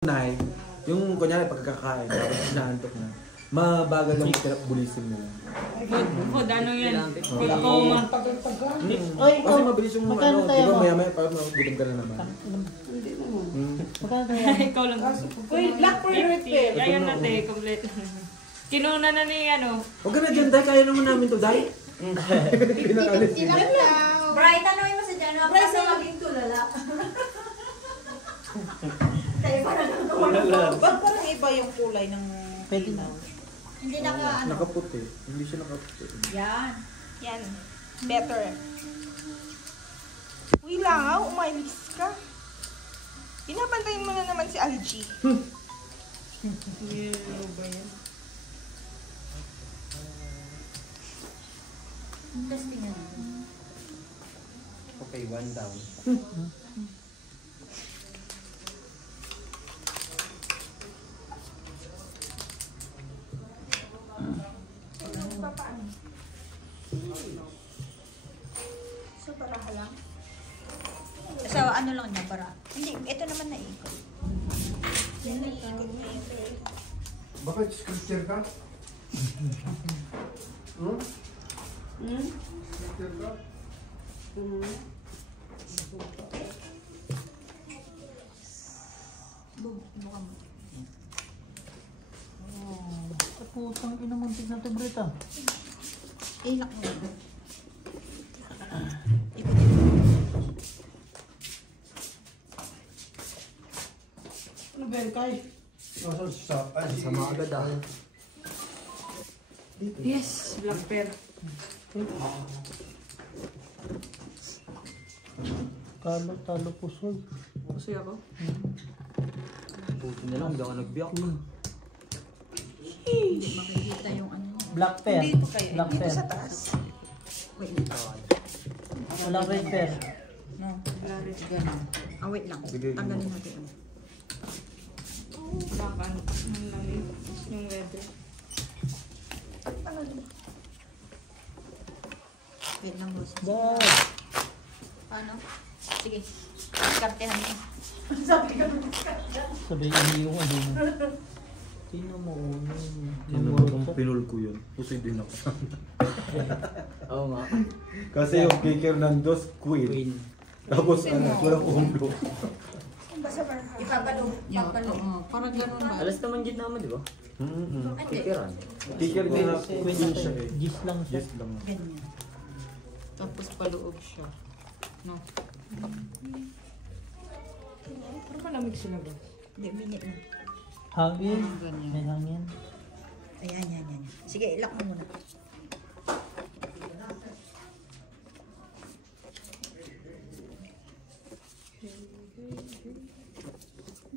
Nay, yung kunyari pagkakain, tapos inaantok na, mabagal lang yung bulisin nila. Bukod, ano yan? Coma. Kasi mabilis yung ano, di ba maya-maya parang gutom ka na naman. Hindi naman. Ikaw lang. Uy, black pearl red pearl. Ayan natin, kompleto. Kinuna na ni ano. Huwag ka na dyan, Day. Kaya naman namin to, Day. Pinakalis lang daw. Bright, tanongin mo sa dyan. Bright, sa maging tulala. Tayo parang nagkawala. Ba't parang iba yung kulay ng pinaw? Hindi naka ano. Nakaputi. Hindi siya nakaputi. Yan. Yan. Better. Uy, langaw. Umalis ka. Pinapantayin mo na naman si Algie. Yellow ba yan? Testing yan. Okay, one down. So, para lang. So, ano lang niya, para. Hindi, ito naman na ikot. Bakit scripture ka? Scripture ka? Buka mo. Putang ina mo, tignan ito, Brita. Ilak mo. Ano ba yun, Kai? Sama agad ah. Yes, black pear. Talo pusoy. Kasi ako. Buti na lang, hindi ako nagbiyak. Hindi makikita yung ano. Black pear. Dito kayo. Black Dito pear. sa taas. Wait. Walang red pear. No. Ganun. Ah, wait lang. Tanggalin natin. Baka ano. Ang lamig. Yung weather. Wait lang, boss. Wow. Paano? Sige. Kartehan mo. Sabi yung ano mo. Tingnan mo. Kung pinul ko yun, pusoy din ako. Oo nga. Kasi yung kicker ng dos, queen. Tapos ano, walang ulo. Ipapalo. Parang ganun ba? Alas naman gitna mo, di ba? Kikiran. Kicker din na queen siya eh. Gis lang siya. Yes lang. Ganyan. Tapos paloob siya. No. Parang malamig sila ba? Hindi, minute na. Hangin. Ganyan. May hangin. Ayan, yan, yan. Sige, ilak mo muna.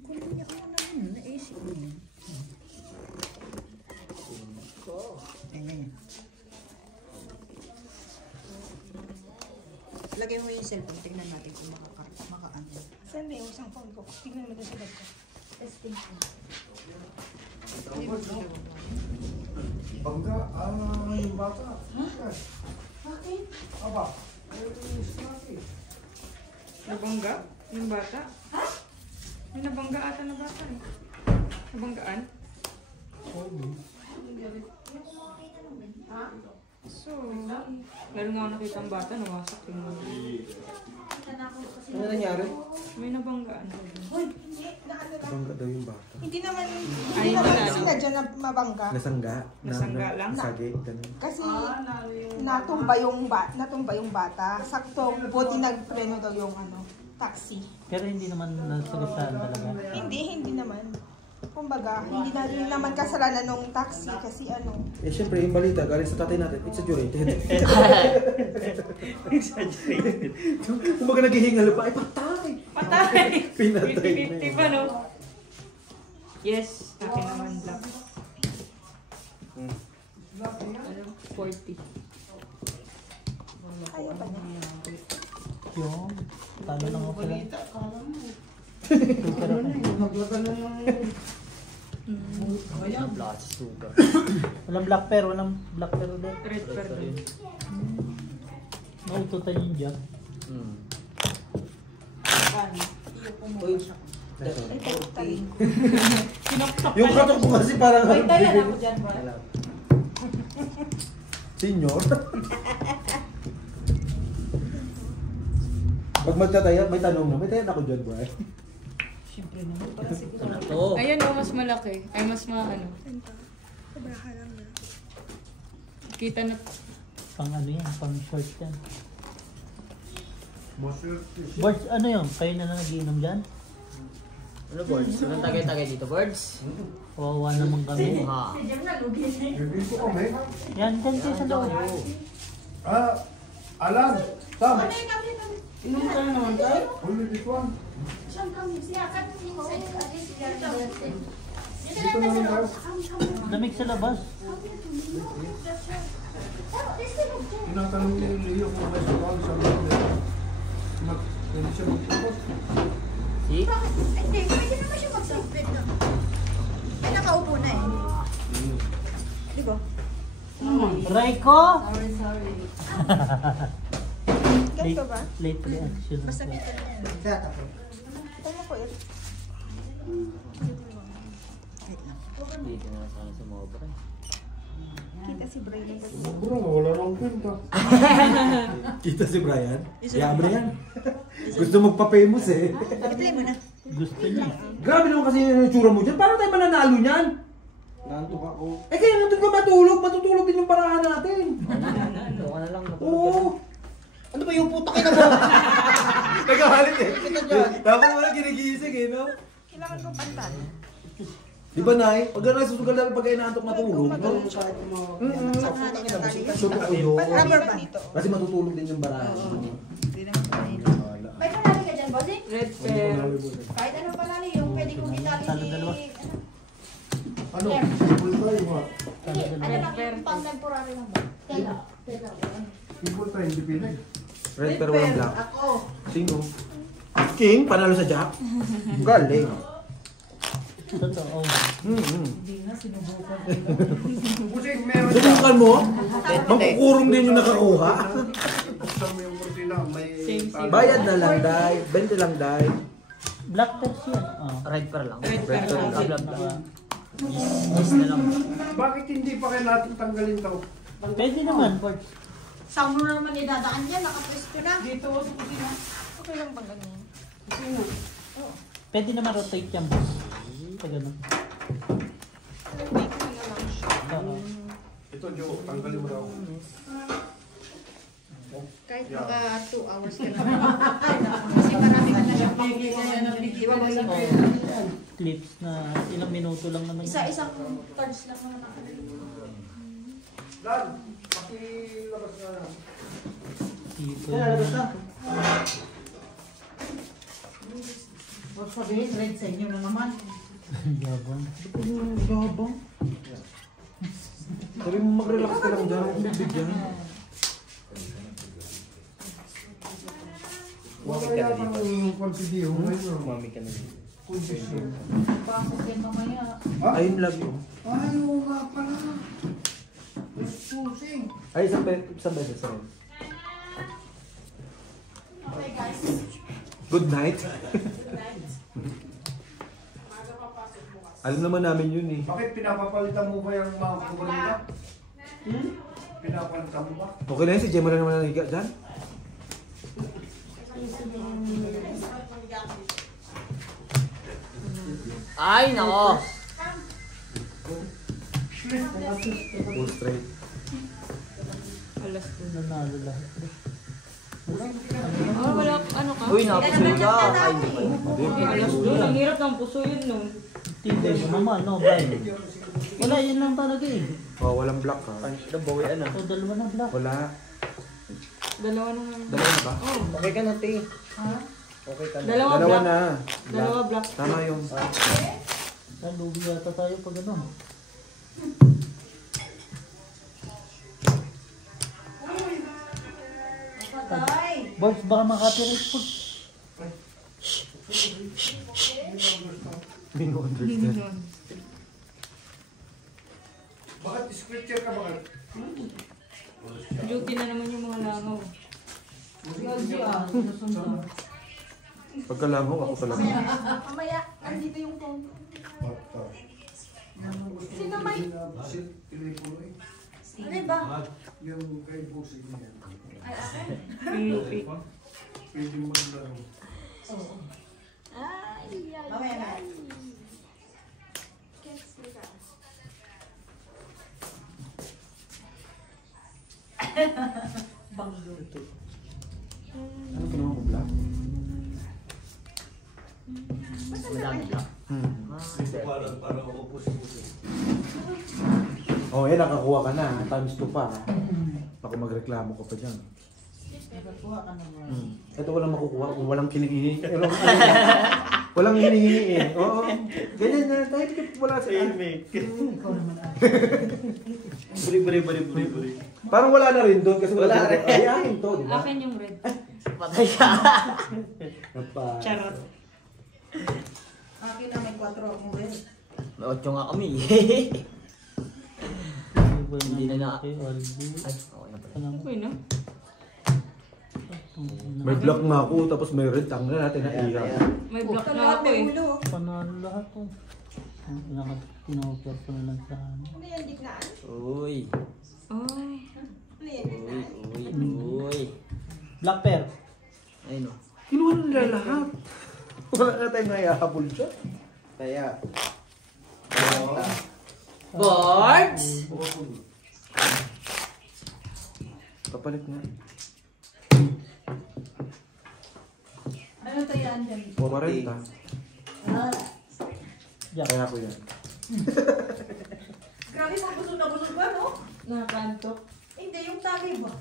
Kung niya ka na yun, naisip mo yun. Ayan, yan. Lagay mo yung cellphone, tignan natin kung makaano. Saan ba yung isang phone ko? Tignan mo doon sa bag ko. Testing ko. Bangga, yung bata. Bakit? Aba, snacky. Nabangga? Yung bata? Ha? May nabangga ata na bata eh. Nabanggaan? So, meron nga ako nakita ang bata, nawasak yung Ano nangyari? may nabanggaan. Hoy, hindi. Na ano lang. Bangga daw yung bata. Hindi naman, Ay, hindi naman wala, no? sinadya na mabangga. Nasangga? Nasangga lang? Nasagi? Ganun. Kasi natumba yung bata. Sakto, buti nagpreno daw yung ano, taxi. Pero hindi naman nasagasaan talaga. Hindi naman. Kumbaga, hindi na rin naman kasalanan ng taxi kasi ano. Eh syempre, yung balita galing sa tatay natin, exaggerated. Exaggerated. Kumbaga naghihingal pa, ay patay! Patay! Pinatay na 50-50 yun. pa, no? Yes, akin naman black. Ano? 40. Kaya ba na? Yung, talo lang ako pala. Black sugar. Walang black pear, ulit. Red pear din. Naututan yun dyan. Paano? Iyo po mo siya. Yung katok mo kasi parang... Wait, tayo na ako dyan, bro. Senior? Pag magtataya, may tanong na. May tayan ako dyan, bro. Siyempre naman, para siguro. Ano to? Ayan o, mas malaki. Ay, mas ano. Sobraha lang na. Kita na. Pang ano yan, pang short yan. Maswerte. Birds, ano yun? Kayo na lang nagiinom dyan? Ano birds? Anong tagay-tagay dito birds? Wawa naman kami. Ha. Bibig ko kami. Yan, dyan kayo sa loob. Alan, Sam. Inom ka na naman tayo? Only this one. Dito na lang tayo. Lamig sa labas. Tinatanong ni Leo kung may sukal sa mga hindi siya magtapos. See? Hindi, pwede naman siya mag-separate na. Ay, nakaupo na eh. Di ba? Raiko! Ganito ba? Late reaction. Basta kita na yan. Ano ko yun? Dito na sana sumobra. Kita si Brian ng gabi. Bro, wala nang kwenta. Kita si Brian. Yeah, Brian. Gusto magpa-famous eh. I-play mo na. Gusto niya. Grabe naman kasi yung itsura mo dyan. Paano tayo mananalo niyan? Nantok ako. Eh kaya nandun ka matulog. Matutulog din yung parahan natin. Ito ka na lang. Oo. Ano ba yung puta ka na ba? Nagkahalit eh. Dapat mo lang ginigising eh, no? Kailangan ko pantal. Di ba, Nay? Pag nasusugal namin pag inaantok matulog, no? Sutok ko yun. Rubber band dito. Kasi matutulog din yung barahan. Hindi naman ko nahilo. May panali ka dyan, bossing? Red pear. Kahit anong panali, yung pwede kong itali Talo dalawa. Ano? Simple tayo ba? Hindi, ano lang, yung pang temporary lang ba? Kaya, Simple tayo, hindi pwede. Red pero walang black. Sino? King? Panalo sa Jack? Galing. Totoo. Busing, meron siya. Subukan mo? Magkukurong din yung nakakuha. Buksan mo yung kurtina, may... Bayad na lang, Day. 20 lang, Day. Black pears yan. Oh. Red pear lang. Red pear lang. Blah. Yes na lang. Bakit hindi pa kayo natin tanggalin to? Pwede naman, Birds. saan mo na naman idadaan dyan? Nakapwesto na. Okay lang bang ganyan? Pwede naman rotate yan, boss. Pag ano. Make ko na lang siya. Oo. Ito, Joe, tanggalin mo daw. Kahit mga 2 hours ka na. Kasi marami ka na siyang pakikita. Clips na ilang minuto lang naman. Isa-isang turns lang mga Dan, pakilabas na. Dito. Huwag sabihin, red sa inyo na naman. Yabang. Gabang. Sabi mo mag-relax ka lang dyan. Huwag bibigyan. Wala yata ng konsidiyo ngayon. Mami ka na din. Pasok yan mamaya. Ayun lang yun. Ay, oo nga pala. Susing. Ay, isang beses rin. Okay guys. Good night. Alam naman namin yun eh. Bakit pinapapalitan mo ba yung mga kubalita? Pinapalitan mo ba? Okay na yun, si Gemma na naman nahiga dyan. Ay, nako. Full straight. Alas 2. Nanalo lahat. Oh, wala, ano ka? Uy, napusoy ka. Ay, hindi pa. Alas 2. Ang hirap ng puso yun nun. Tibay mo naman, no, Brian? Wala, yun lang talaga eh. Oh, walang black ha. Bawian na. O, dalawa na black. Wala. Dalawa na nga. Dalawa na ba? Okay ka na, te. Okay ka na. Dalawa Dalawa black. na. Dalawa black. Tama yun. Nalugi yata tayo pag ano. Boys, baka makapirate po. Understand. Bakit scripture ka bakit? Duty na naman yung mga langaw. LGR, sinusundan. Pagkalamok ako talaga. Mamaya, andito yung phone. Sino may? Telepono eh. Ano ba? Yung kay Bossy niya. Ay, akin. Pinupi. Pwede mo maglaro. Ay, ay, Mamaya na. ay. Gets me that. Banglo. Ano kinuha mo black? Madami lang. Para upos. Oh, yan nakakuha ka na. Times 2 pa. Baka magreklamo ka pa dyan. Nagkuha ka naman. Ito walang makukuha kung walang kinihingi. Walang hinihingi eh. Oo. Ganyan na. Tayo wala sa Ikaw naman ay. Buri. Parang wala na rin doon kasi wala rin. Ay, akin to, di ba? Akin yung red. Patay ka. Charot. Akin na may 4 akong red. May 8 nga kami. Hindi na na. Ay, okay na pala. Okay na. May black nga ako, tapos may red. Tanggal natin na iya. May block Huwag ka na lahat ako may eh. ulo. Panalo lahat oh. Ang pinaka-pinaka ko na lang sa ano. Ano yan, diglaan? Uy. Ay. Ano yan, diglaan? Uy. Black pair. Ayun o. Kinuha nila lahat. Wala na tayong naihabol siya. Kaya. Boards! Kapalit nga. Ano tayo andyan? 40. Yeah. Kaya ko yan. Grabe, mga busog na busog ba, no? Nakakantok. Hindi, yung tagay ba?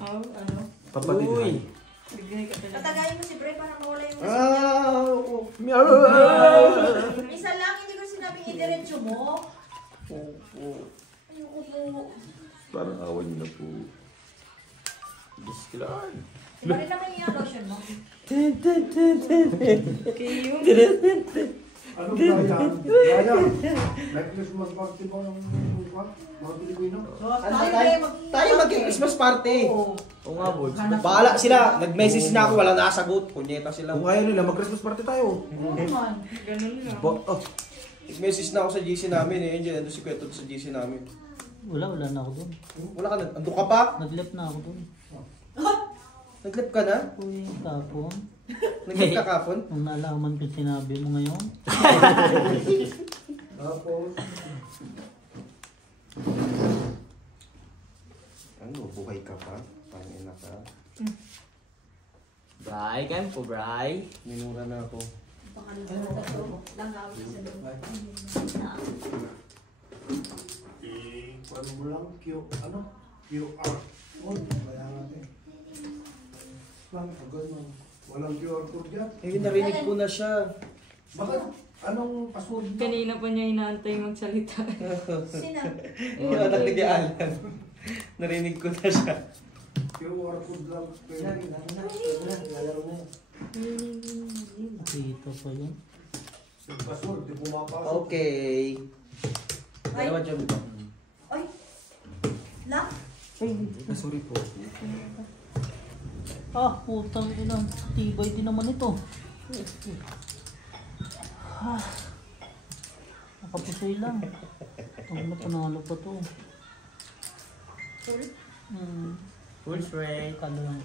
Oh, ano? Kapatid Uy. nga. Bigay ka talaga. Tatagayin mo si Bray para mawala yung Meow! Isa lang, hindi ko sinabing idiretso mo. Ayoko po. Parang awan niyo na po. Diyos ko Lord. Iba rin naman yung lotion mo. Kayo. Ano kaya? May Christmas party ba ng mga Pilipino? Tayo mag-Christmas party. Oo. Oo nga, Boards. Bahala sila. Nag-message na ako, wala nakasagot. Punyeta sila. Kung ayaw nila, mag-Christmas party tayo. Oo naman. Ganun lang. Oh, Nag-message na ako sa GC namin eh. Angel, ando si Kweto sa GC namin. Wala na ako dun. Wala ka na. Ando ka pa? Nag-left na ako dun. Nag-lip ka na? Uy, tapon. Nag-lip ka kapon? Nung nalaman ko sinabi mo ngayon. Tapos, Ano, buhay ka pa? Pangina ka. Bray, kayo po, Bray. Minura na ako. paano mo lang? QR. Kaya natin. Lang, agad mo. Walang QR code dyan. Eh, narinig ko na siya. Bakit? Anong password mo? Kanina pa niya inaantay magsalita. Sina? Yung anak ni Alan. Narinig ko na siya. QR code lang. Dito pa yun. Yung password, di pumapasok. Okay. Ay. Dalawa dyan ba? Ay. Lang? sorry po. Ah, putang ina. Tibay din naman ito. Ah. Nakapusoy lang. Ang panalo pa to. Full spray. Kalo lang.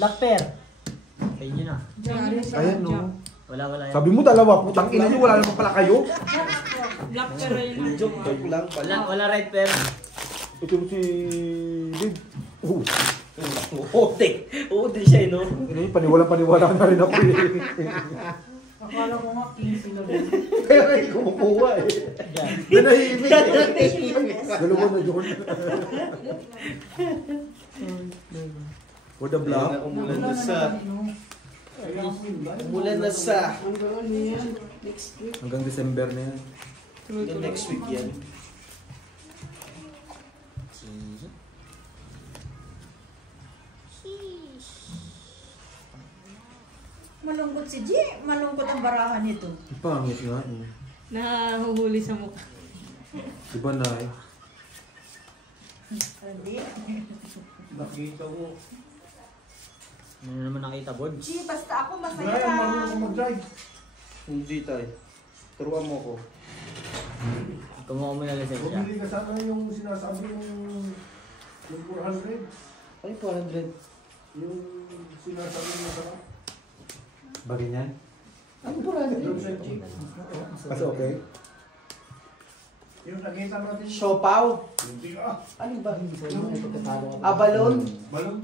Black pair. Sa inyo na. Ayan no. Wala yan. Sabi mo dalawa, putang ina nyo, wala naman pala kayo. Black pero yun. Joke lang pala. Wala red pair. Ito si Dave. Oh, Ote. Ote siya, no? ini paniwala na rin ako eh. Akala ko nga 15 lang. Kaya kayo kumukuha eh. Yan. Nanahimik eh. Dalawa na yun. For the block. Umulan na sa... Umulan na sa... Hanggang December na yan. The next week yan. Malungkot si G. Malungkot ang barahan nito. Pangit nga eh. Nahuhuli sa mukha. Diba na eh. Hindi. Nakita ko. Ano naman nakita, Boards? G, basta ako masaya Brian, marunong lang. ako mag-drive. Hindi tayo. Turuan mo ko. Kumuha mo yung lisensya. Bumili ka sana yung sinasabi yung 400. Ay, 400. Yung sinasabi mo sarap. Ba ganyan? Ano 400? Yung sa jeep. Kasi okay. Yung nakita natin. Siopaw. Hindi ah. Ano ba? Abalon? Balon.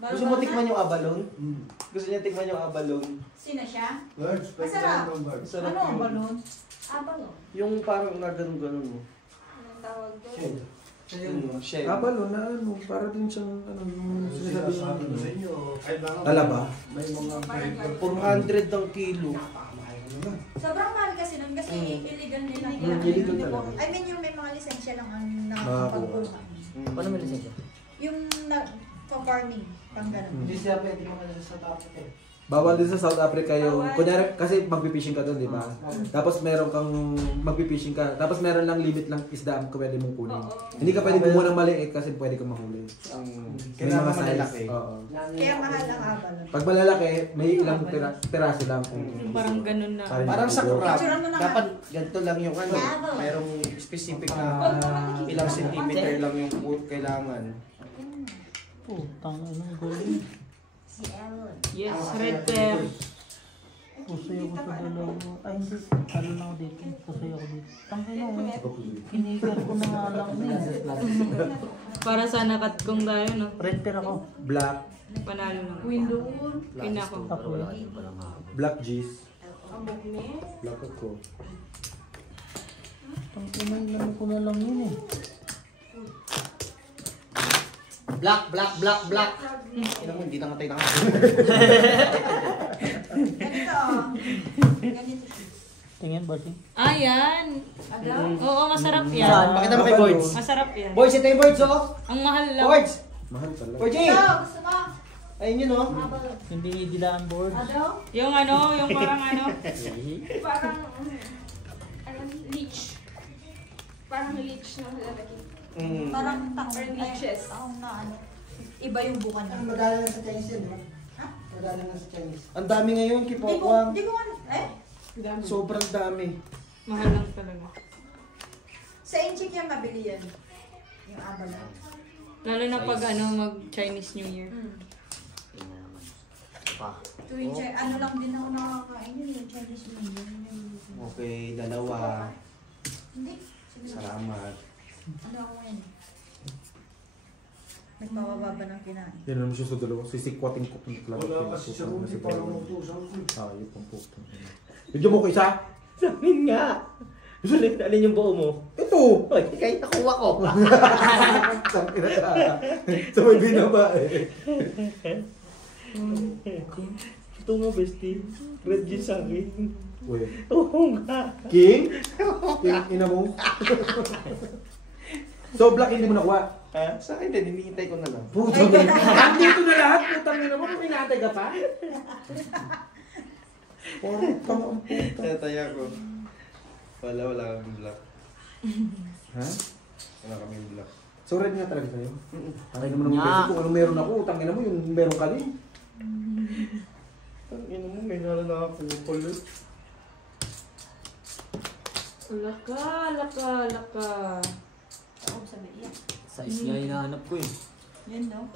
Gusto mo tikman yung abalon? Hmm. Gusto niya tikman yung abalon? Sino siya? Birds. Masarap. Sarap Ano ang yun. balon? Balon. Yung parang naganon-ganon mo. Anong tawag doon? Shell. Abalo na ano, para din siyang ano, yung sinasabi Sinasabi ko sa niya. inyo. Kailangan. Alaba? May mga driver. 400 ang kilo. Sobrang mahal kasi nun kasi illegal nila. Illegal talaga. I mean yung may mga lisensya lang ang Makakuha. nakakapagkuha. Paano may lisensya? Yung farming, pang ganun. Hindi siya pwede makasya sa tapos eh. Bawal din sa South Africa yung, Bawal. kunyari, kasi magpipishing ka doon, di ba? Tapos meron kang magpipishing ka, tapos meron lang limit lang isda ang pwede mong kunin. Hindi ka pwede kumuha ng maliit kasi pwede kang mahuli. May Kailangan mga size. malalaki. Oo. Kaya mahal ang abalon. Pag malalaki, may ilang piraso lang. Yung parang ganun na. Parang sa kurap, Picturean mo na nga. dapat ganito lang yung ano. Merong specific na ilang centimeter lang yung kailangan. Putang ina, galing. Si Ellen. Yes, red pair. Pusay ako sa dalawa. Ay, hindi. Ano na ako dito. Pusay ako dito. Tangin ako. Kinigar ko na nga lang niya. Para sa nakat kong tayo, no? Red pair ako. Black, Panalo na. Window. Pinako. black G's. Black ako. Tangin na, ko na lang yun eh. Black. Ina mo, hindi nangatay na Ganito. Ganito. Tingin ba siya? Ayan. Oo, masarap yan. Saan? Pakita mo kay Boards. Masarap yan. Boards, ito yung Boards, oh! Ang mahal lang. Boards! Mahal talaga. Boards! Gusto mo? Ayun yun, oh! Hindi dilaan board. Yung ano, yung parang ano. Parang, leech. Parang leech na lalaki. Parang taong Or leeches. taong na ano. Iba yung bukan niya. Madali na sa Chinese yun, ha? Madali na sa Chinese. Ang dami ngayon, Hindi ko, kipokwang. hindi ko, Sobrang dami. Mahal lang talaga. sa Inchik yan mabili yan. Yung abalon. Lalo na pag ano, mag-Chinese New Year. Tuwing ano lang din ako nakakain yun, yung Chinese New Year. Okay, dalawa. Hindi. Salamat. Ano ako yan? Nagpapababa ng kinain. Yan naman siya sa dalawa. Sisikwating ko ng club. Wala kasi sa Rudy para magtusaw ko. Ayop ang puto. Video mo ko isa? Sabihin nga. Alin yung buo mo? Ito! Oy, kahit nakuha ko. Sa may binaba eh. Ito nga, bestie. Red yun sa akin. Uy. Oo nga. King? King, ina mo? So, black hindi mo nakuha? Ha? Sa akin din, hinihintay ko na lang. Puto mo. Andito na lahat. Putang ina mo. Pinatay ka pa? Putang ang puto. Taya ko. Wala kami black. Ha? Wala kami black. So, red nga talaga sa'yo? Tangin naman Nya. ng beso. Kung anong meron ako, tangin na mo yung meron ka din. Ang ina mo, may nala nakakupol. Laka. Ako sabi yan. Size nga hinahanap ko eh. Yan no?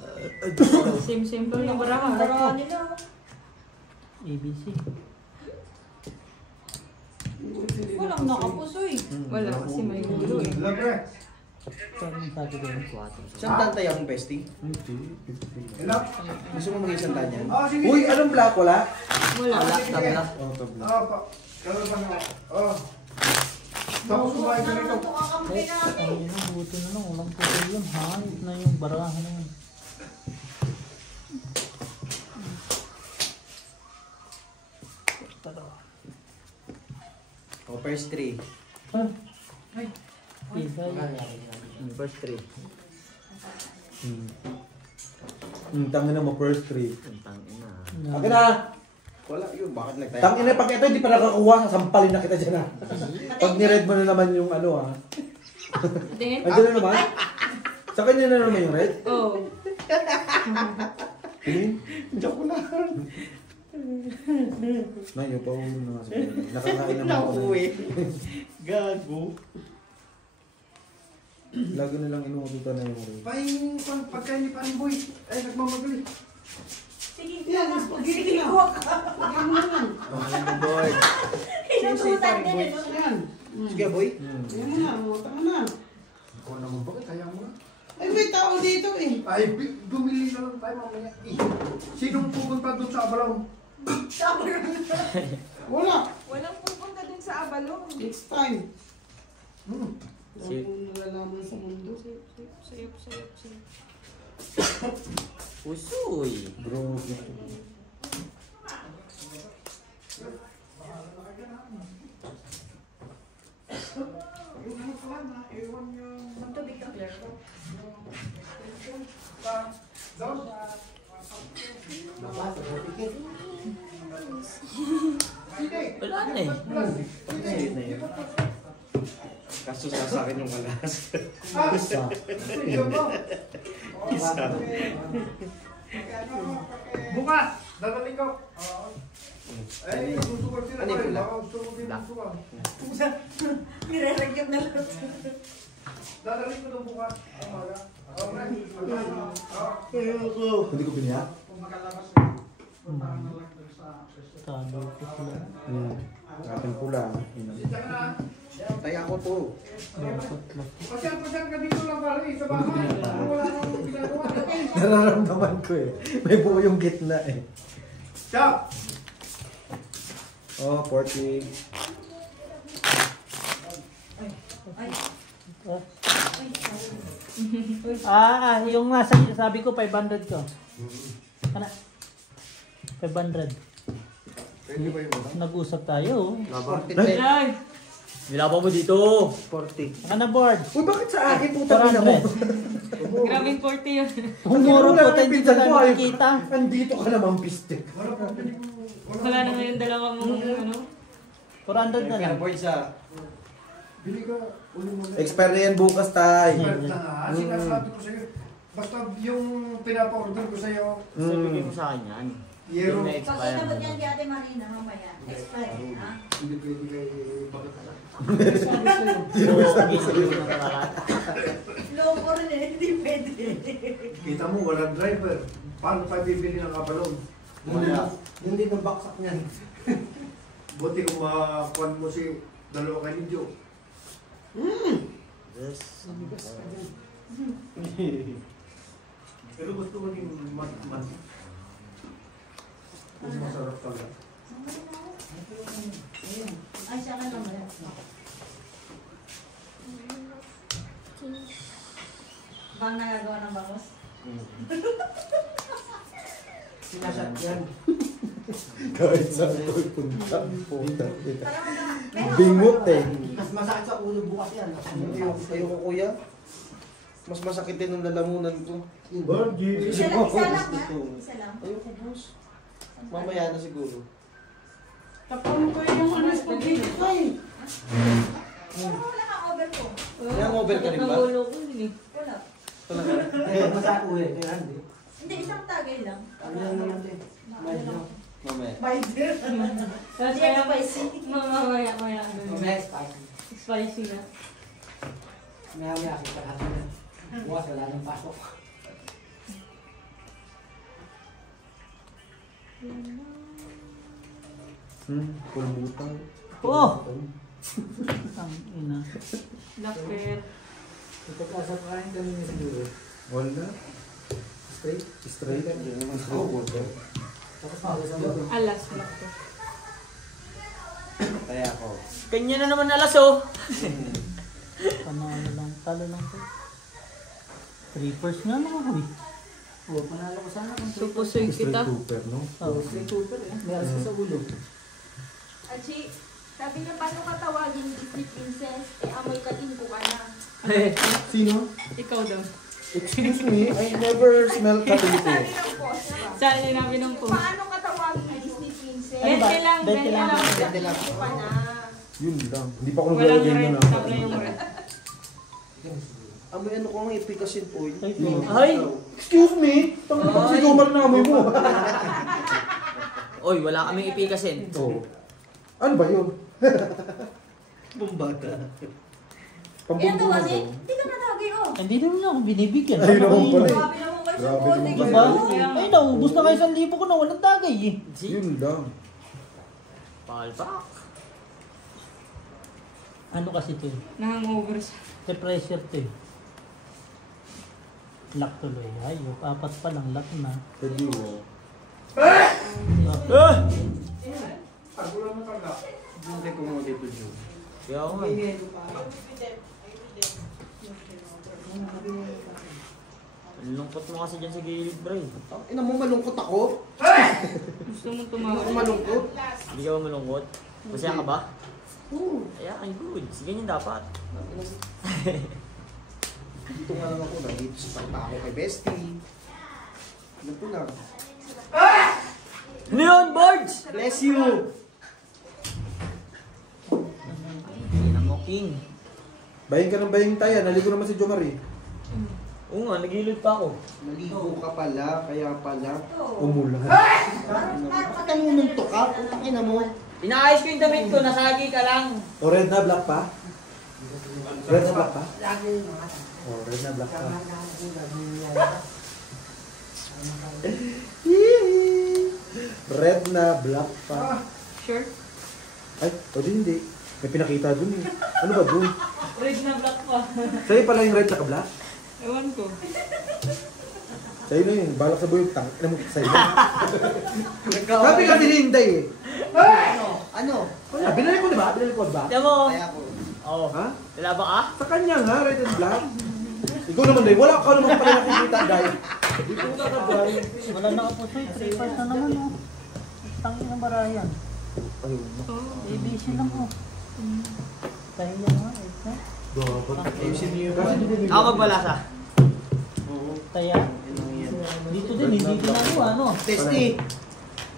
Same lang yung baraha. Barahan nila. ABC. Walang nakapusoy. Wala kasi may gulo eh. Labre. Saan yung sabi ko yun? Saan tantay ang bestie? Ilan? Gusto mo mag-isang tanyan? Ah, sige. Uy, anong black? Wala? Wala. Tabla. Oh, tabla. Ah, pa. Kaya pa na. Oh. Tapos kumain ka rito. Ito kakampi natin. Ang ina, buti na lang. Walang puto yun. Hangit na yung barahan na yun. O, first three. Ah. Isay. First 3. Tangin na mo, first three. Ang tangina. Akin na! Wala yun, bakit nagtaya? Tangin na, pag ito hindi pa nakakuha, sasampalin na kita dyan ha. Pag ni-red mo na naman yung ano ha. Tingin? Andiyan na naman? Sa kanya na naman yung red? Oo. Tingin. Joke lang. Nayo pa ulo na kasi. Nakakain naman ako. Naku eh. Gago. Lagi nilang inuututan na yung rin. Paing pagkain ni Panboy. Ay, nagmamagali. Sige, Yan, tama. spaghetti Sige, lang. huwag ka. Lagyan mo naman. Okay na boy. Inutusan din eh. Yan. Sige boy. Lagyan mo na, utang na. Ikaw naman ba? Kaya mo na. Ay, may tao dito eh. Ay, bumili na lang tayo mamaya. Sinong pupunta doon sa Abalong? Wala. Walang pupunta dun sa Abalong. Next time. Si- Ang nalalaman sa mundo. Sayop. Usoy. Bro. Magtubig ka, Claire. Wala na eh. Sige na yun. Kaso sa akin yung kalas. Isa. Bukas! Dadaling ko! Ay, gusto ko sila. Ano yung pula? Gusto ko din gusto ko. Nire-review na lang. Dadaling ko doon bukas. Okay. Hindi ko piniyak? Talo ko sila. Akin pula. Kaya ako to. Pasyal ka dito lang pala sa bahay. Wala akong ginagawa. Nararamdaman ko eh. May buo yung gitna eh. Ciao! Oh, 40. Yung nasa sabi ko 500 ko. Kana? 500. Pwede ba yung Nag-usap tayo. Ay! Nilaban mo dito. 40. Ano board? Uy, bakit sa akin puta na mo? 400. Grabing 40 yun. Humuro po tayo hindi ko pinsan tayo ko, ay. makikita. Andito ka naman, piste. Wala na ngayon dalawa mong ano. 400 na lang. boy sa... Bili ka, uli mo na. Expire na yan bukas tay. Expert na nga. Sinasabi ko sa'yo. Basta yung pinapa-order ko sa'yo, Sabi mo sa akin yan. Yero. Yung Pag na-expire inabot mo. yan kay Ate Marina, mamaya. Expire, ha? Hindi pwede kay bakit na. Loko rin eh, hindi pwede. Kita mo, walang driver. Paano tayo bibili ng kabalong? Hindi na baksak niyan. Buti kung makakuan mo si dalawa kay Lidyo. Yes. Pero gusto ko yung mat. Kung masarap pala. Ay, siya ka naman. Bang nagagawa ng bangos? Sinasat yan. Kahit saan ko punta. Puta. Pero Bingot eh. Mas masakit sa ulo bukas yan. Ayoko kuya. Mas masakit din ng lalamunan ko. Isa lang nga. Isa lang. Ayoko boss. Mamaya na siguro. Tapon ko yung ano spaghetti ko eh. Pero wala kang over ko. Yan, over ka rin ba? Nagulo ko yun eh. Wala. Talaga. Masarap ulit. Hindi, isang tagay lang. Mamaya. Tapos Yan, kaya spicy. mamaya. Spicy na. Bukas wala nang pasok. Pulbutang. Oh! Ang ina. Lapit. Pagkasapahin kami niya siguro. Wala. Straight. Straight. Tapos sa Alas, lapit. Kaya ako. Kanya na naman alas oh. Panalo lang. Talo lang to. 3 first nga lang ako eh. Panalo ko sana kung Supusoy Straight kita. cooper, no? Oh. straight cooper eh. May alas ka sa ulo. Achi, sabi niya, paano ka tawagin si Princess? Eh, amoy katingko ka na. Sino? Ikaw daw. Excuse me, I never smelled Sabi katilite. ng boss, diba? Saan niya namin ng po? Paano ka tawagin ni Disney Princess? Ano ba? 20 lang, 20 20 lang. lang. Katingko ka na. Yun lang. Hindi pa ako Walang naglalagay red. na Tabla yung red. Amoy ano ko nga ipikasin oil. Ay! Excuse me? Tangin pag si Jomar na amoy mo. Oy, wala kaming ipikasin. Oo. Ano ba yun? Bumbata. Ilan to Pambubungan kasi? daw. Hindi ka natagay, oh. Hindi naman ako binibigyan. Ayun naman pala eh. Grabe naman kayo Grabe support. naman Thank pala. you. Diba? Ay, naubos na kayo 1,000 ko na walang tagay eh. Yun lang. Palpak. Ano kasi ito eh? Nahangover siya. The pressure ito eh. Lock tuloy. Ayok, 4 pa lang lock na. Pwede mo. Hindi ko mo dito, Joe. Kaya ako nga. Lungkot mo kasi dyan sa gilid, bro. Ina mo, malungkot ako. Gusto mo Hindi tumawag. ako malungkot. Hindi ka ba malungkot? Masaya ka ba? Oo. Ayan, good. Ganyan dapat. Dito nga lang ako, nandito sa takta ako kay Bestie. Ano po lang? Ano yun, Bards? Bless you! Ina mo, King. Baying ka ng baying tayo. Naligo naman si Jomar eh. Oo nga, nagilid pa ako. Naligo ka pala, kaya pala. Umulan. Bakit nanununto ka? Putang ina mo. Inaayos ko yung damit ko, nasagi ka lang. O red na black pa? Red na black pa? O red na black pa. Red na black pa. Sure? Ay, o di hindi. May pinakita dun eh. Ano ba dun? Red na black pa. Sa'yo pala yung red saka black? Ewan ko. Sa'yo na yun. Balak sa buyog tang. Ano mo sa'yo? Sabi kasi ni Inday eh. Ano? Wala, binalik ko diba? Binalik ko ba? Tiyan mo. Kaya ko. Oo. Ha? Lalaba ka? Sa kanya nga, red and black. Ikaw naman Day, wala ka naman pala nakikita Day. Dito na ka Day. Wala na ako po. 3 parts na naman oh. Tangin ng barayan. Ayun na. ABC lang oh. Dahil yan nga eh. Ayusin niyo yung Kasi di ba Ako magbalasa. Oo. Kaya dito din hindi ginagawa no. Bestie!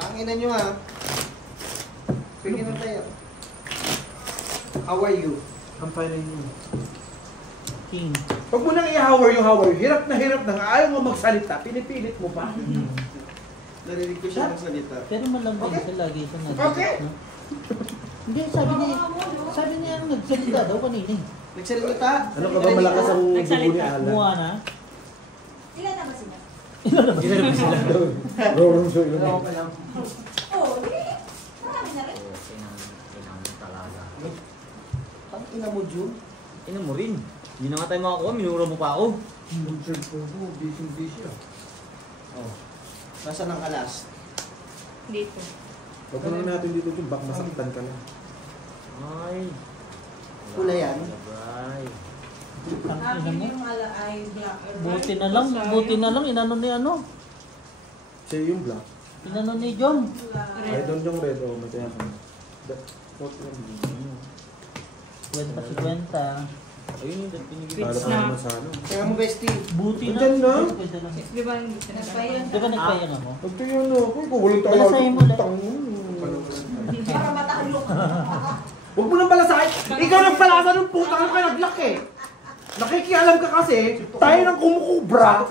Ang ina nyo ha. Pwede na tayo. How are you? I'm fine yun. King. Pag mo nang i-how are you, hirap na nga. Ayaw mo magsalita, pinipilit mo pa. Narinig ko siya ng salita. Pero malambing siya lagi siya nag Okay. no? Hindi, sabi niya ang nagsalita daw kanina eh. Nagsalita? Ano ka ba malakas ang dugo ni Alan? Kumuha na. Ilan na ba sila? Rorong so ilan. Oo, hindi. Marami na rin. Kailangan mo talaga. Ang ina mo, June. Ina mo rin. Hindi na nga tayo makakuha, minura mo pa ako. Busy ah. Oh. Nasaan ang alas? Dito. Huwag mo lang natin dito dun, bak masaktan ka lang. Ay. Pula yan? Ay. Ang ina mo. ay black. Buti na lang, inano ni ano. Siya yung black. Inano ni John. Ay, doon yung red, oh, mataya ka. Kwenta si kwenta. Ayun yung pinigil. Kala ka naman sa ano. Kaya mo, Bestie. Buti na. Andyan na. Pwede lang. Di ba hindi siya nagpayag? Di ba nagpayang ako? Pag tayo na ako, kung walang tayo. Balasahin mo lang. Para matahalo. Huwag mo nang balasahin. Ikaw nagbalasa ng puta ka nag-lock eh. Nakikialam ka kasi, tayo nang kumukubra.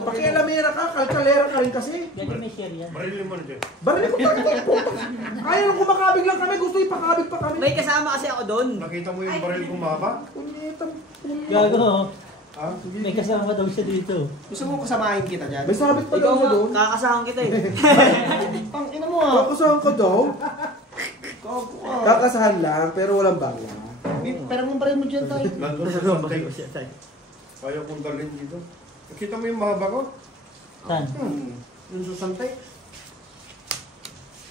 Pakialamera ka, kalkalera ka rin kasi. Ganyan may share yan. Barilin ko talaga yung puta. Kaya nang kumakabig lang kami, gusto ipakabig pa kami. May kasama kasi ako doon. Nakita mo yung baril kong mahaba? Punyetang Gago. Ha? May kasama daw siya dito. Gusto mo kasamahin kita dyan? May sabit pa Ikaw daw siya nga, doon. kakasahan kita eh. Ang ina mo ah. Kakasahan ka daw. Kago ka. Kakasahan lang, pero walang bangla. Pero mong baril mo dyan tayo. Nandun sa Santex. Kaya kong dalhin dito. Nakita mo yung mahaba ko? Saan? Yung sa Santex.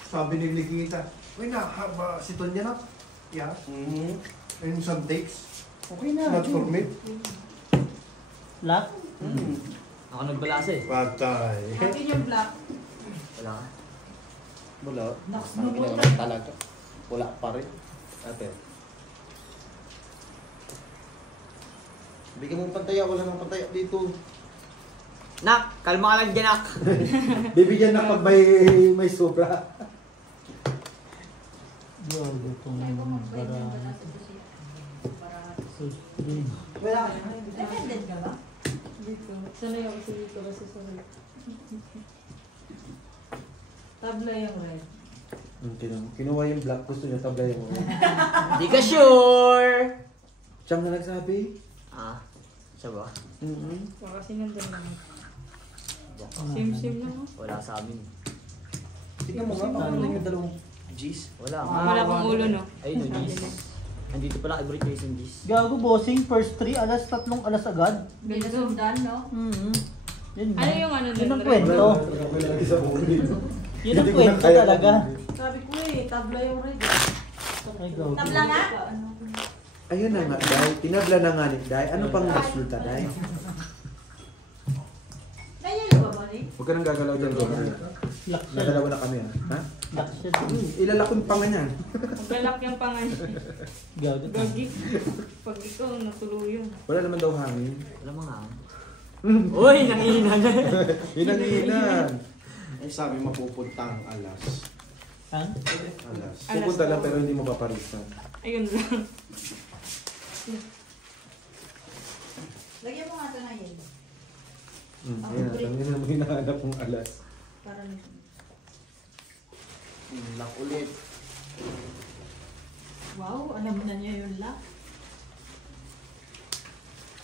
Sabi ni Nikita, uy na, haba si Tonya na. Yeah. Yung Santex. Okay na. Not for me. Lock? Ako nagbalasa eh. Patay. Akin yung black. Wala ka. Wala. Naks, Ang ina naman talaga. Wala pa rin. Ate. Bigyan mo ng pantaya, wala nang pantaya dito. Nak, kalma ka lang dyan, Nak. Bibigyan na pag may sobra. Gago itong barayan. Dependent ka ba? Dito. Sanay ako sa dito kasi sa red. Tabla yung red. Kinuha yung black, gusto niya tablay mo. Di ka sure! Siyang na nagsabi? Ah, siya ba? Baka sinundan naman. Sim-sim lang oh. Wala sa amin. Tignan mo nga, paano yung dalawang G's? Wala. Wala kang ulo no? Ayun o, G's. Andito pala, every choice yung G's. Gago bossing, first 3, alas 3 alas agad. Binasundan, no? Yun Ano yung ano Yun ang nun? kwento. Yun ang kwento talaga. Sabi ko tabla yung red. Ay, gago. Tabla nga? Ayun na nga, Day. Tinabla na nga ni Day. Ano pang resulta, Day? Nangyaylo ba, Bonnie? Huwag ka nang gagalaw dyan, Rory. Laksa. Nadalawa na kami, ha? Laksa. Ilalak yung panga niyan. Maglalak yung pangan. Gago. Gagi. Pag ikaw, natuluyan. Wala naman daw hangin. Wala mga Uy, nangihina na. Yun ang hinan. Ay sabi mapupuntang alas. Ha? Alas. Pupunta lang pero hindi mo paparisan. Ayun lang. Lagyan mo nga ito na yun. Ayan, tangin na mo hinahanap kong alas. Para nito. Lock ulit. Wow, alam na niya yun lang.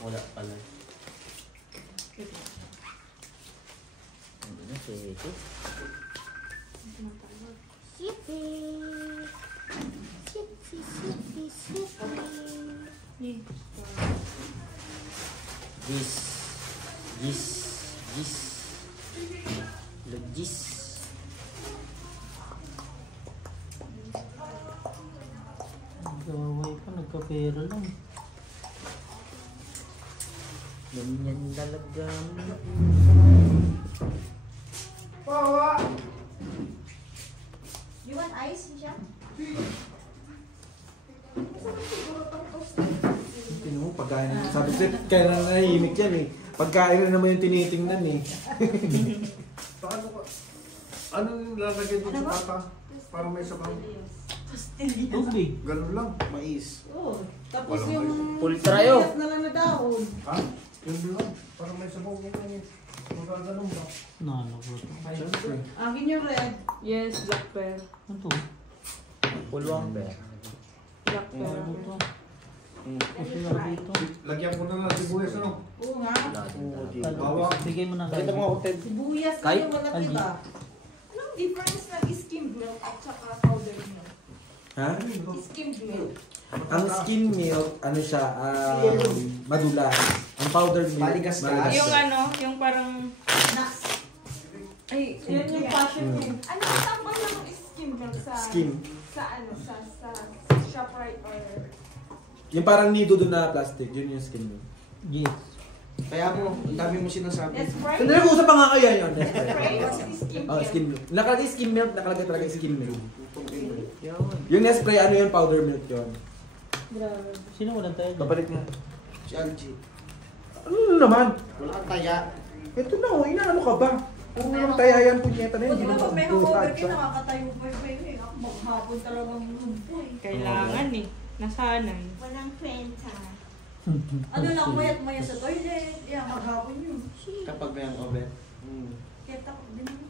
Wala pala. Ano na, sete. Gis. Gis. Gis. Lugis. Gawaway pa, nagkapera lang. Ganyan talaga. You want ice, siya? Tingnan mo, pagkain na. Sabi ko, kaya na nahihimik yan eh. Pagkain na naman yung tinitingnan eh. Paano ka? Ano yung lalagyan mo sa pata? Para may sabaw? Tubig. Ganun lang. Mais. Oo. Tapos Walang yung Pultrayo. sibuyas na lang na dahon. Ha? Yun lang. Para may sabaw. Magaganon ba? Nalo ko ito. Siyempre. Akin yung red. Yes, black pear. Ano to? Pulwang be. Black pear. Ano to? Kasi ako dito. Lagyan ko na lang sibuyas, ano? Oo nga. Bawa. Bigay mo na Pakita mo ako, Ted. Sibuyas na Kahit yung wala aldi. diba? Anong difference ng skim milk at saka powdered milk? Ha? Skim milk. Ang skim milk, ano siya, madulas. Ang powdered milk, Maligas ka. madulas Yung siya. ano, yung parang... Ay, Yan yung passion mo. Ano ang tambang ng skim milk sa... Skim. Sa ano, sa ShopRite or... Yung parang nido doon na plastic, yun yung skim milk. Yes. Kaya mo, ang dami mo sinasabi. Nespresso? Hindi, nag-uusap pa nga kaya yun. Nespresso o skim Oh, milk? skim milk. Nakalagay skim milk, nakalagay talaga skim milk. Yung Nespresso, ano yun, powder milk yun. grabe. Sino walang tayo dyan? Kapalit nga. Si Algie. Ano naman? Wala kang taya. Ito na, oh, inaano ka ba? Kung naman kaya yan, punyeta na yun. Kung hindi naman naman may buhat hangover siya. ka, nakakatayo pa yun eh. Ako maghapon talagang lumpoy. Kailangan eh. Nasanay. Walang kwenta. Ano lang, mayat-mayat sa toilet. Yeah, maghapon yun. Kapag may hangover. Kaya takot din mo.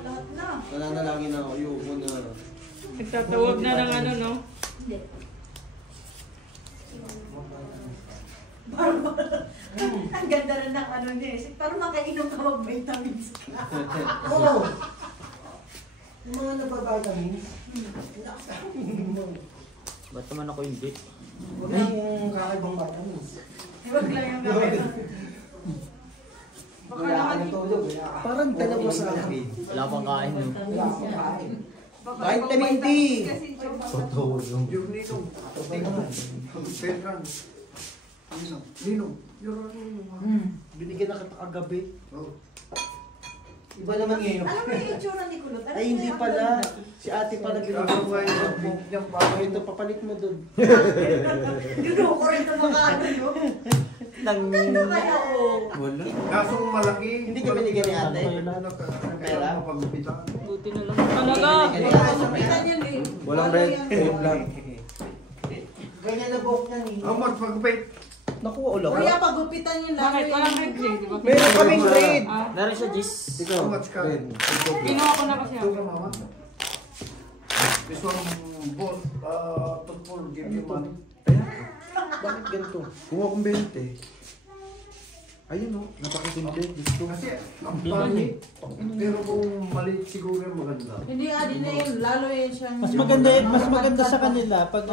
Lahat na. Nananalangin ako, yung muna. Nagtatawag na ng ano, no? Hindi. Ang ganda rin ng ano niya eh. Parang makainom ka mag-vitamins ka. Oo! Yung mga nababagamins. Ba't naman ako hindi? Huwag lang yung kakaibang vitamins. Huwag lang yung gawin. Baka naman tulog. Parang dalawa sa akin. Wala pang kain, no? Wala akong kain. Vitamin D! Totoo yung... Yung ninong. Tingnan. 10 grams. Ninong. Ninong. Yung Binigyan na kita kagabi. Oh. Iba naman ngayon. Alam mo yung itsura ni Kulot? Ano Ay, hindi yung pala. kulot? Si ate pala binigyan Gagawa ko. yung bigyan pa. Ito, papalit mo dun. Ginuho ko rin ito mga ano yun. Nang... Ganda kaya oh. Wala. Kaso kung malaki. Hindi ka binigyan ni ate? Pera? Pagbibitaan. Buti na lang. Talaga. Kapitan yun eh. Walang red, red lang. Ganyan na buhok niya ni. How much pag-pay? Nakuha ulo ka? Kuya, pagupitan yung lalo Bakit? Walang red lane, di ba? Meron kaming grade. Ah, Meron siya, Jis. Ikaw. How much ka? kinuha ko na kasi Ito ako. ka, mama. This one, both, tungkol, give me money. Bakit ganito? Kuha kong 20. Ayun o, napakitindi. Gusto. Kasi, ang pangit. Pero kung maliit siguro yung maganda. Hindi nga din na yun, lalo yun siyang... Mas maganda sa kanila pag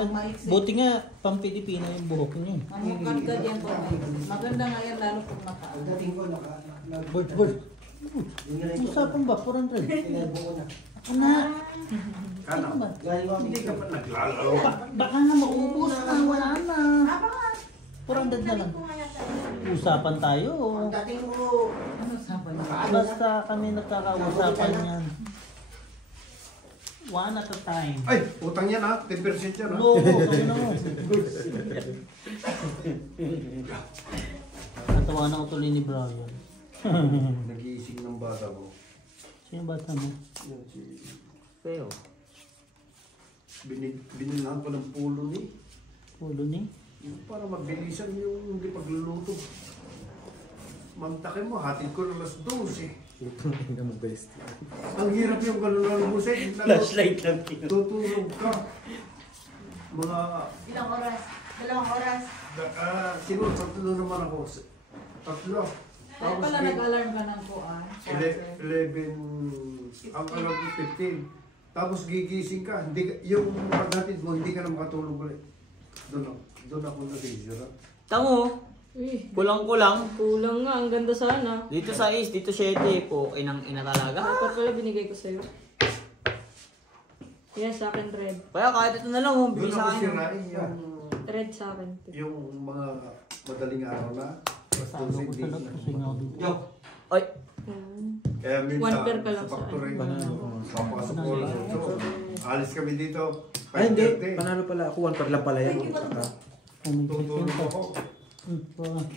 buti nga pang Pilipino yung buhok niyo. Ang maganda yan po. Maganda nga yan lalo kung nakaal. Dating ko Bird. Usapan ba? 400. Ako na. Kana, hindi ka pa naglalaro. Baka nga maubos na. Wala na. 400 na lang. Usapan tayo. Dating mo. Ano sabi na? Basta kami nagkakausapan yan. One at a time. Ay, utang yan ha, 10% yan ha. No, ano mo. Natawa na ko tuloy ni Brian. Nag-iising ng bata ko. Sino bata mo? Yan si... Peo. Binilang ko ng pulo ni. Ulo ni? Yung para magbilisan yung hindi pagluluto. Mantakin mo, hatid ko na alas 12. Ang hirap yung gano'n mo sa Flashlight lang. tutulog ka. Mga... Ilang oras? 2 oras? Siguro tatlo naman ako. Tatlo. Kaya pala nag-alarm ka ng kuan. 11, ang alam ko 15. Tapos gigising ka, hindi ka, yung paghatid mo, hindi ka na makatulog ulit. Doon ako natisira. Tamo. Kulang-kulang. Kulang nga, ang ganda sana. Dito sa is, dito 7 po. Inang-ina talaga. Dapat pala binigay ko sa'yo. Yes, sa akin red. Kaya kahit ito na lang, oh, Doon bigay ako sa akin. sirain yung, Red sa akin. yung mga madaling araw na. Basta Talo ko sa lahat kasi nga dito. Ay, Kaya minsan, One pair ka lang sa sa factory, ano. papasok ko lang. Alis kami dito. Ay, hindi. 5:30. Panalo pala ako. 1 lang pala yan. Saka. Tutulog ako.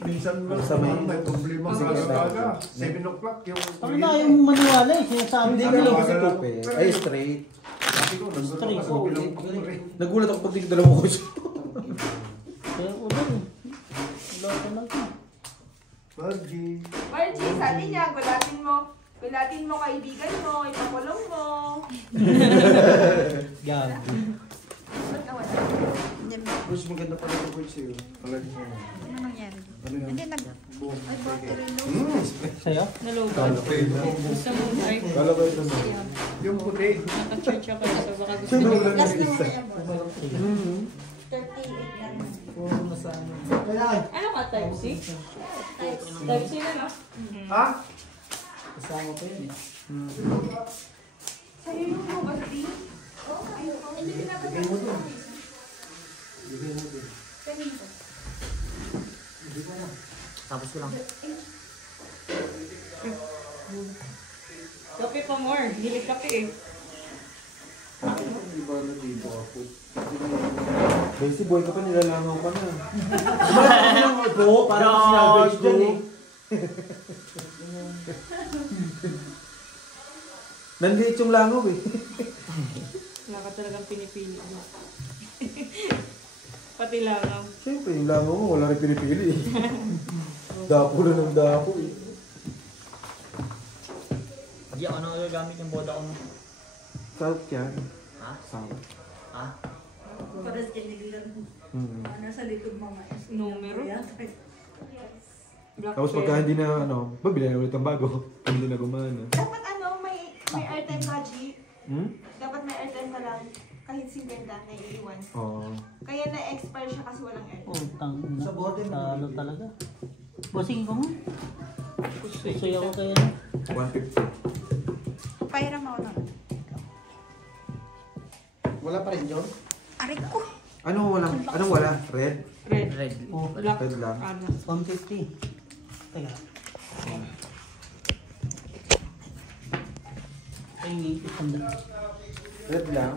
Minsan lang Sa may- may problema sa aga. 7 o'clock yung Ano na yung maniwala eh. Sinasabi Hindi ko ka na. lang kasi tupe. Ay, straight. Sabi ko, nandun ako sa kabilang factory. Nagulat ako pag dito mo ko siya. Kaya ulo eh. Wala ka lang. Margie. Margie, sabi niya, gulatin mo kaibigan mo, ipakulong mo. Gabi. Ba't nawala? Mas maganda pala yung voice sa'yo. Talaga siya. Ano nangyari? Ano yan? Hindi nag... Boom. Ay, battery low. Sa'yo? Nalobat. Gusto mo, ay, Kala ba ito na? Yung puti. naka-church ako. So baka gusto mo. Last na nga yan, boss. 38 lang. Ano ka, type C? Type C na, no? Ha? Kasama ko yun eh. Sa'yo yung bukas, Dee. Hindi pinapasama mo doon. Kanito. tapos ko lang. Kape pa more. Hilig kape eh. Iba na dito ako. Basic boy ka pa, nilalangaw ka na. Malaki lang ako, parang sinabage dyan eh. Nandiit yung langaw eh. Wala ka talagang pinipili. Pati langaw. Siyempre, yung langaw mo, wala rin pinipili eh. Dapo na ng dapo eh. Di ako na gagamit yung boda ko. Sarap yan. Ha? Sarap. Ha? Paras kiniglan. Ano sa likod mga Numero. Black Tapos pagka hindi na ano, mabili na ulit ang bago. Hindi na gumana. Dapat may airtime ka, G. Hmm? Dapat may airtime ka lang. Kahit 50 na iiwan. Oo. Kaya na-expire siya kasi walang airtime. Utang na. Talo talaga. Bossing ko mo. Susuya ko kaya. 150. Pairam ako na. Wala pa rin, John? Aray ko. Anong wala? Red? Red. Red. Oh, Black. Red lang. Ano? 150. Teka. Ay, 800. Red lang.